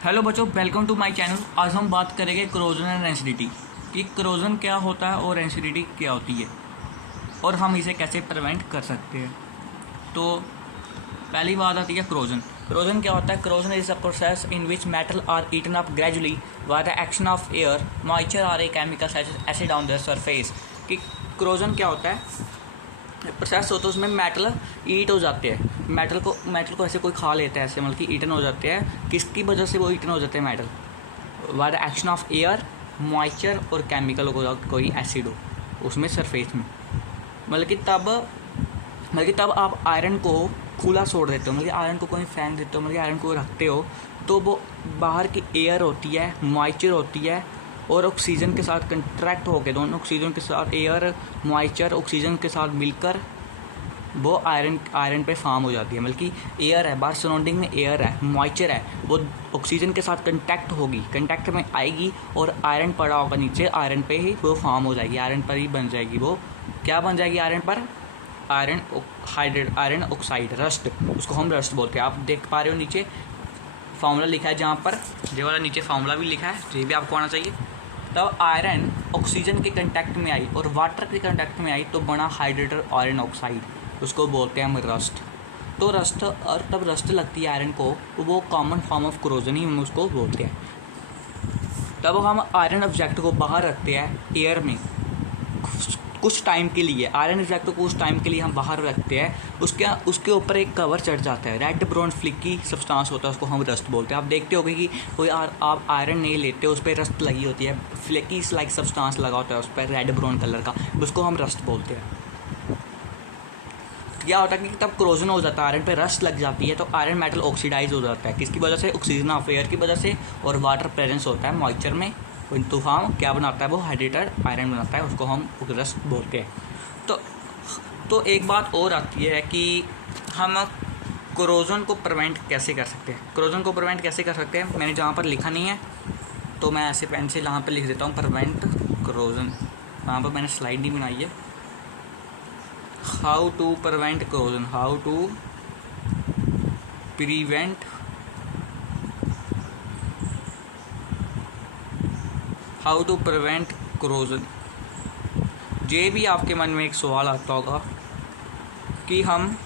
Hello बच्चों, welcome to my channel. आज हम बात करेंगे क्रोजन एंड एसिडिटी कि क्रोजन क्या होता है और एसिडिटी क्या होती है और हम इसे कैसे प्रिवेंट कर सकते हैं। तो पहली बात आती है क्रोजन। क्रोजन क्या होता है? Corrosion is a process in which metal are eaten up gradually by the action of air, moisture or a chemical such as acid on the surface. कि क्रोजन क्या होता है? प्रोसेस होता है उसमें मेटल ईट हो जाते हैं। मेटल को ऐसे कोई खा लेता है, ऐसे मतलब कि ईटन हो जाते हैं। किसकी वजह से वो ईटन हो जाते हैं metal? Bye the action of air, moisture और केमिकल हो, कोई एसिड हो उसमें सरफेस में। मतलब कि तब आप आयरन को खुला छोड़ देते हो, मतलब कि आयरन को कोई फेंक देते हो, मतलब कि आयरन को रखते हो तो वो बाहर की एयर होती है, मॉइस्चर होती है और ऑक्सीजन के साथ कंट्रैक्ट होकर, दोनों ऑक्सीजन के साथ, एयर मॉइस्चर ऑक्सीजन के साथ मिलकर वो आयरन पे फॉर्म हो जाती है। मतलब कि एयर है, बाहर सराउंडिंग में एयर है, मॉइस्चर है, वो ऑक्सीजन के साथ कंटैक्ट में आएगी और आयरन पड़ा होगा नीचे, आयरन पे ही वो फॉर्म हो जाएगी, आयरन पर ही बन जाएगी। वो क्या बन जाएगी आयरन पर? Iron oxide, rust. उसको हम रस्ट बोलते हैं। आप देख पा रहे हो नीचे फार्मूला लिखा है, जहाँ पर ये वाला नीचे फार्मूला भी लिखा है, ये भी आपको आना चाहिए। तब आयरन ऑक्सीजन के कांटेक्ट में आई और वाटर के कांटेक्ट में आई तो बना हाइड्रेटेड आयरन ऑक्साइड, उसको बोलते हैं हम रस्ट। तो रस्ट, और तब रस्ट लगती है आयरन को, तो वो कॉमन फॉर्म ऑफ क्रोजन ही हम उसको बोलते हैं। तब हम आयरन ऑब्जेक्ट को बाहर रखते हैं एयर में कुछ टाइम के लिए। आयरन ऑब्जेक्ट को कुछ टाइम के लिए हम बाहर रखते हैं, उसके ऊपर एक कवर चढ़ जाता है, रेड ब्राउन फ्लिकी सब्सटेंस होता है, उसको हम रस्ट बोलते हैं। आप देखते होगे कि कोई आप आयरन नहीं लेते, उस पर रस्ट लगी होती है, फ्लेकी लाइक सब्सटेंस लगा होता है उस पर रेड ब्राउन कलर का, उसको हम रस्ट बोलते हैं। क्या होता है कि तब क्रोजन हो जाता है, आयरन पे रस्ट लग जाती है तो आयरन मेटल ऑक्सीडाइज हो जाता है। किसकी वजह से? ऑक्सीजन ऑफ एयर की वजह से और वाटर प्रेजेंस होता है मॉइस्चर में, तो हम क्या बनाता है? वो हाइड्रेटेड आयरन बनाता है, उसको हम रस्ट बोलते हैं। तो एक बात और आती है कि हम क्रोजन को प्रिवेंट कैसे कर सकते हैं। क्रोजन को प्रिवेंट कैसे कर सकते हैं? मैंने जहाँ पर लिखा नहीं है तो मैं ऐसे पेन से यहाँ पर लिख देता हूँ, प्रिवेंट क्रोजन। यहाँ पर मैंने स्लाइड नहीं बनाई है। How to prevent corrosion, how to prevent corrosion. ये भी आपके मन में एक सवाल आता होगा कि हम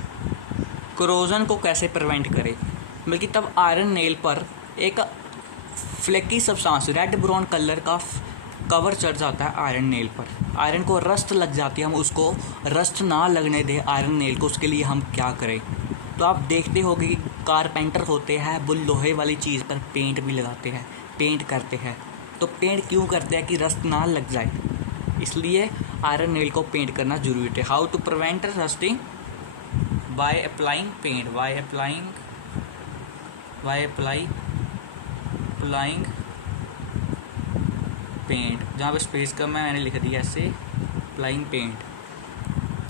क्रोजन को कैसे प्रिवेंट करें। बल्कि तब आयरन नेल पर एक flaky substance, red brown colour का कवर चढ़ जाता है आयरन नेल पर, आयरन को रस्ट लग जाती है। हम उसको रस्ट ना लगने दें आयरन नेल को, उसके लिए हम क्या करें? तो आप देखते होंगे कि कारपेंटर होते हैं, वो लोहे वाली चीज़ पर पेंट भी लगाते हैं, पेंट करते हैं। तो पेंट क्यों करते हैं? कि रस्ट ना लग जाए, इसलिए आयरन नेल को पेंट करना जरूरी है। How to prevent rusting? By applying paint, by applying paint. जहाँ पे स्पेस कम है मैंने लिख दिया ऐसे, अप्लाइंग पेंट।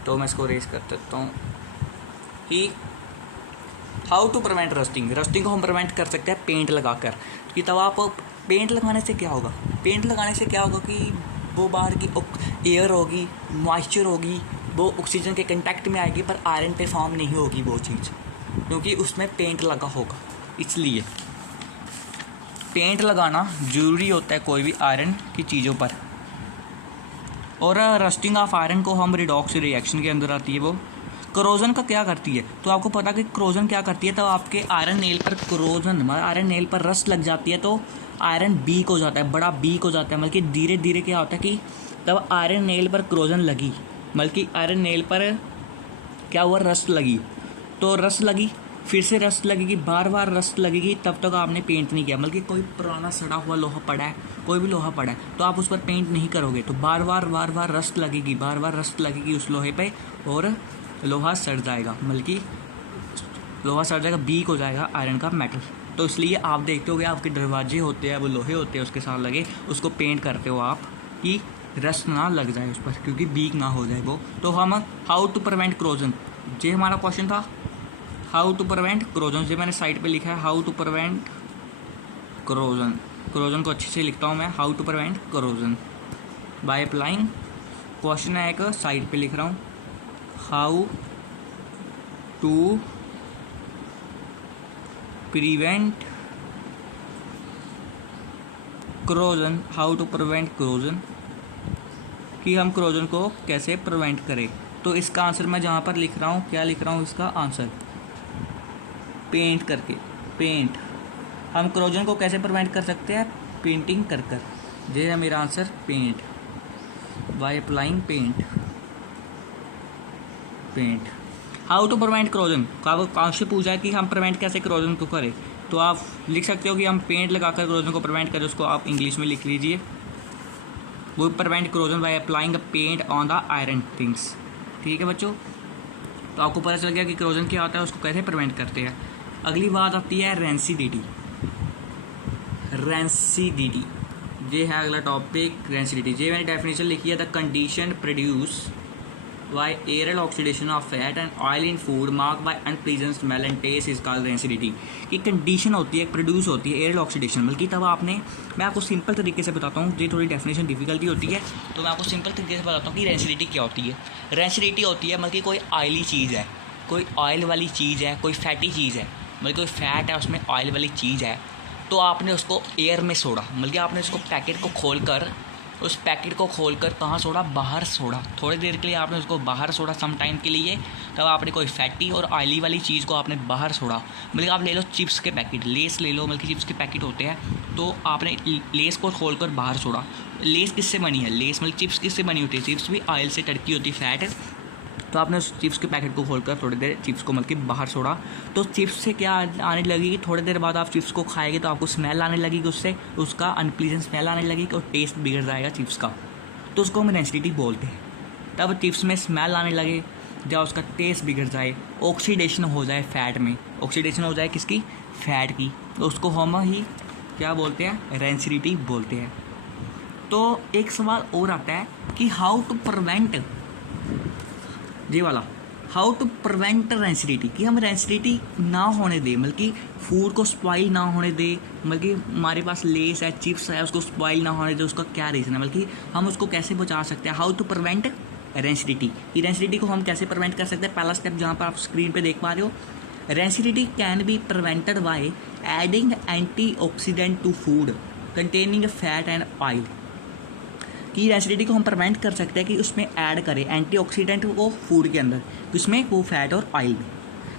तो मैं इसको रेस कर देता हूँ कि हाउ टू प्रिवेंट रस्टिंग को हम प्रिवेंट कर सकते हैं पेंट लगाकर। कि तब आप पेंट लगाने से क्या होगा? पेंट लगाने से क्या होगा कि वो बाहर की एयर होगी, मॉइस्चर होगी, वो ऑक्सीजन के कांटेक्ट में आएगी पर आयरन पे फॉर्म नहीं होगी वो चीज़, क्योंकि उसमें पेंट लगा होगा। इसलिए पेंट लगाना ज़रूरी होता है कोई भी आयरन की चीज़ों पर। और रस्टिंग ऑफ आयरन को हम रिडॉक्स रिएक्शन के अंदर आती है। वो क्रोजन का क्या करती है? तो आपको पता कि क्रोजन क्या करती है? तब आपके आयरन नेल पर आयरन नेल पर रस्ट लग जाती है तो आयरन बीक हो जाता है, बड़ा बीक हो जाता है। मतलब कि धीरे धीरे क्या होता है कि तब आयरन नेल पर क्रोजन लगी, बल्कि आयरन नेल पर क्या हुआ? रस्ट लगी। तो रस्ट लगी, फिर से रस्ट लगेगी, बार बार रस्ट लगेगी, तब तक आपने पेंट नहीं किया। बल्कि कोई पुराना सड़ा हुआ लोहा पड़ा है, कोई भी लोहा पड़ा है, तो आप उस पर पेंट नहीं करोगे, तो बार बार रस्ट लगेगी उस लोहे पे और लोहा सड़ जाएगा, बल्कि लोहा सड़ जाएगा, बीक हो जाएगा आयरन का मेटल। तो इसलिए आप देखते होगे आपके दरवाजे होते हैं, वो लोहे होते हैं उसके साथ लगे, उसको पेंट करते हो आप कि रस्ट ना लग जाए उस पर, क्योंकि बीक ना हो जाए वो। तो हम हाउ टू प्रिवेंट क्रोजन, ये हमारा क्वेश्चन था। हाउ टू प्रिवेंट क्रोजन, जो मैंने साइड पे लिखा है, हाउ टू प्रिवेंट क्रोजन को अच्छे से लिखता हूँ मैं, how to prevent corrosion by applying. Question है एक, साइड पे लिख रहा हूँ, how to prevent corrosion, how to prevent corrosion, कि हम क्रोजन को कैसे प्रिवेंट करें। तो इसका आंसर मैं जहाँ पर लिख रहा हूँ, क्या लिख रहा हूँ इसका आंसर, पेंट करके, पेंट। हम क्रोजन को कैसे प्रिवेंट कर सकते हैं, पेंटिंग कर कर। ये है मेरा answer, paint, by applying paint, paint. How to prevent corrosion, question पूछा है कि हम प्रिवेंट कैसे क्रोजन को करें, तो आप लिख सकते हो कि हम पेंट लगाकर क्रोजन को प्रिवेंट करें। उसको आप इंग्लिश में लिख लीजिए, वो prevent corrosion by applying a paint on the iron things. ठीक है बच्चों, तो आपको पता चल गया कि क्रोजन क्या होता है, उसको कैसे प्रिवेंट करते हैं। अगली बात आती है रेंसिडिटी। रेंसिडिटी, ये है अगला टॉपिक, रेंसिडिटी। ये मैंने डेफिनेशन लिखी है, the condition produce by aerial oxidation of fat and oil in food mark by unpleasant smell and taste is called rancidity. की कंडीशन होती है, प्रोड्यूस होती है एरल ऑक्सीडेशन, बल्कि तब आपने, मैं आपको सिंपल तरीके से बताता हूँ, ये थोड़ी डेफिनेशन डिफिकल्टी होती है, तो मैं आपको सिंपल तरीके से बताता हूँ कि रेंसिडिटी क्या होती है। रेंसिडिटी होती है मतलब कोई ऑयली चीज़ है, कोई ऑयल वाली चीज़ है, कोई फैटी चीज़ है, मतलब कोई फैट है उसमें ऑयल वाली चीज़ है, तो आपने उसको एयर में छोड़ा, मतलब आपने उसको पैकेट को खोल कर, उस पैकेट को खोलकर कहाँ छोड़ा, बाहर छोड़ा, थोड़ी देर के लिए आपने उसको बाहर छोड़ा, सम टाइम के लिए, तब आपने कोई फैटी और ऑयली वाली चीज़ को आपने बाहर छोड़ा। मतलब आप ले लो चिप्स के पैकेट, लेस ले लो, मतलब चिप्स के पैकेट होते हैं, तो आपने लेस को खोलकर बाहर छोड़ा। लेस किससे बनी है, लेस मतलब चिप्स किससे बनी होती है, चिप्स भी ऑयल से टड़की होती है, फैट। तो आपने उस चिप्स के पैकेट को खोलकर थोड़ी देर चिप्स को मतलब बाहर छोड़ा, तो चिप्स से क्या आने लगी कि थोड़ी देर बाद आप चिप्स को खाएंगे तो आपको स्मेल आने लगेगी, उससे उसका अनप्लीजेंट स्मेल आने लगेगी और टेस्ट बिगड़ जाएगा चिप्स का, तो उसको हम रेंसिडिटी बोलते हैं। तब चिप्स में स्मेल आने लगे, जब उसका टेस्ट बिगड़ जाए, ऑक्सीडेशन हो जाए फैट में, ऑक्सीडेशन हो जाए किसकी, फैट की, तो उसको हम ही क्या बोलते हैं, रेंसिडिटी बोलते हैं। तो एक सवाल और आता है कि हाउ टू प्रिवेंट, ये वाला, हाउ टू प्रिवेंट रेंसिडिटी, कि हम रेंसिडिटी ना होने दें, मतलब कि फूड को स्पॉइल ना होने दें, मतलब कि हमारे पास लेस है, चिप्स है, उसको स्पॉइल ना होने दें, उसका क्या रीज़न है, मतलब कि हम उसको कैसे बचा सकते हैं। हाउ टू प्रिवेंट रेंसिडिटी, कि रेंसिडिटी को हम कैसे प्रिवेंट कर सकते हैं। पहला स्टेप जहाँ पर आप स्क्रीन पे देख पा रहे हो, rancidity can be prevented by adding antioxidant to food containing fat and oil. कि रेंसिडिटी को हम प्रिवेंट कर सकते हैं कि उसमें ऐड करें एंटीऑक्सीडेंट को फूड के अंदर, उसमें वो फैट और ऑयल में।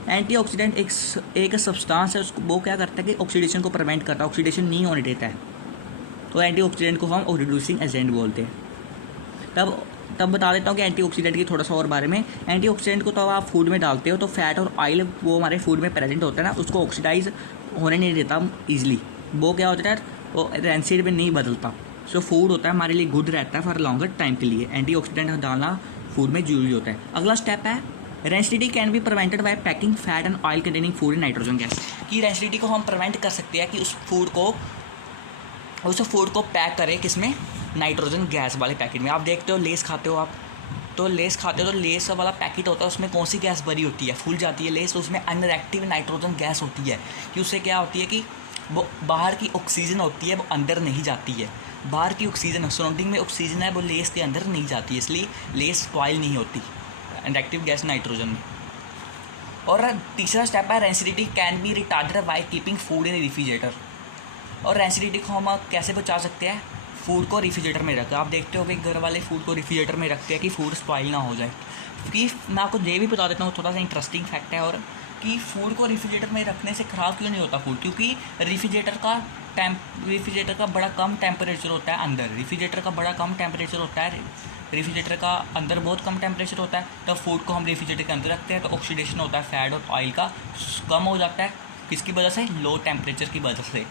एंटीऑक्सीडेंट एक सब्सटेंस है, उसको वो क्या करता है कि ऑक्सीडेशन को प्रिवेंट करता है, ऑक्सीडेशन नहीं होने देता है, तो एंटीऑक्सीडेंट को हम रिड्यूसिंग एजेंट बोलते हैं। तब बता देता हूँ कि एंटीऑक्सीडेंट की थोड़ा सा और बारे में। एंटीऑक्सीडेंट को तो आप फूड में डालते हो तो फैट और ऑयल वो हमारे फूड में प्रेजेंट होता है ना, उसको ऑक्सीडाइज होने नहीं देता ईजिली, वो क्या होता है, वो रेंसिड में नहीं बदलता। जो फूड होता है हमारे लिए गुड रहता है फॉर लॉन्गर टाइम के लिए, एंटीऑक्सीडेंट डालना फूड में जरूरी होता है। अगला स्टेप है rancidity can be prevented bye packing fat and oil containing food in nitrogen gas. कि रेंसिडिटी को हम प्रिवेंट कर सकते हैं कि उस फूड को पैक करें किसमें, नाइट्रोजन गैस वाले पैकेट में। आप देखते हो लेस खाते हो, आप तो लेस खाते हो तो लेस वाला पैकेट होता है, उसमें कौन सी गैस भरी होती है, फूल जाती है लेस, तो उसमें अनरिएक्टिव नाइट्रोजन गैस होती है। कि उससे क्या होती है कि वो बाहर की ऑक्सीजन होती है वो अंदर नहीं जाती है, बाहर की ऑक्सीजन सराउंडिंग में ऑक्सीजन है वो लेस के अंदर नहीं जाती है, इसलिए लेस स्पॉइल नहीं होती, रिएक्टिव गैस नाइट्रोजन में। और तीसरा स्टेप है rancidity can be retarded by keeping food in refrigerator. और रेंसिडिटी को हम कैसे बचा सकते हैं, फूड को रेफ्रिजरेटर में रखकर। आप देखते हो कि घर वाले फूड को रेफ्रिजरेटर में रखते हैं कि फूड स्पॉइल ना हो जाए। कि मैं आपको ये भी बता देता हूँ, थोड़ा सा इंटरेस्टिंग फैक्ट है, और कि फूड को रेफ्रिजरेटर में रखने से ख़राब क्यों नहीं होता फूड, क्योंकि रेफ्रिजरेटर का बड़ा कम टेम्परेचर होता है अंदर, रेफ्रिजरेटर का बड़ा कम टेम्परेचर होता है, रेफ्रिजरेटर का अंदर बहुत कम टेम्परेचर होता है। तो फूड को हम रेफ्रिजरेटर के अंदर रखते हैं तो ऑक्सीडेशन होता है फैट और ऑयल का कम हो जाता है, किसकी वजह से, लो टेम्परेचर की वजह से।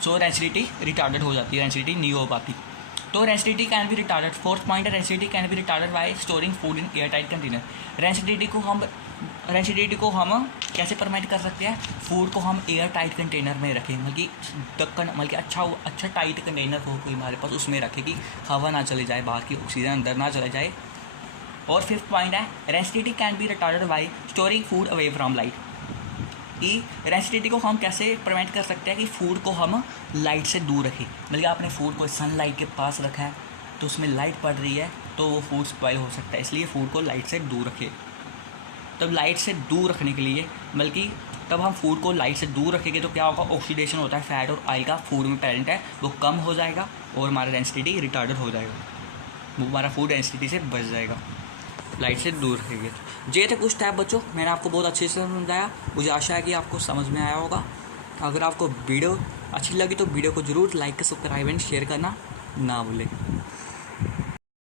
सो रेंसिडिटी रिटार्डेड हो जाती है, रेंसिडिटी नहीं हो पाती। तो rancidity can be retarded. Fourth point है rancidity can be retarded by storing food in air tight container. Rancidity को हम कैसे प्रिवेंट कर सकते हैं, फूड को हम एयर टाइट कंटेनर में रखें, मतलब कि ढक्कन, मतलब कि अच्छा टाइट कंटेनर हो कोई हमारे पास, उसमें रखें कि हवा ना चले जाए, बाहर की ऑक्सीजन अंदर ना चले जाए। और फिफ्थ पॉइंट है rancidity can be retarded by storing food away from light. कि रेंसिडिटी को हम कैसे प्रिवेंट कर सकते हैं कि फूड को हम लाइट से दूर रखें, मतलब कि आपने फूड को सनलाइट के पास रखा है तो उसमें लाइट पड़ रही है तो वो फूड स्पॉइल हो सकता है, इसलिए फूड को लाइट से दूर रखें। तब लाइट से दूर रखने के लिए, बल्कि तब हम फूड को लाइट से दूर रखेंगे तो क्या होगा, ऑक्सीडेशन होता है, फैट और ऑयल का फूड में प्रेजेंट है वो कम हो जाएगा और हमारा डेंसिटी रिटार्डेड हो जाएगा, वो हमारा फूड डेंसिटी से बच जाएगा लाइट से दूर रखेंगे। ये थे कुछ स्टेप बच्चों, मैंने आपको बहुत अच्छे से समझाया, मुझे आशा है कि आपको समझ में आया होगा। अगर आपको वीडियो अच्छी लगी तो वीडियो को ज़रूर लाइक सब्सक्राइब एंड शेयर करना ना भूलें।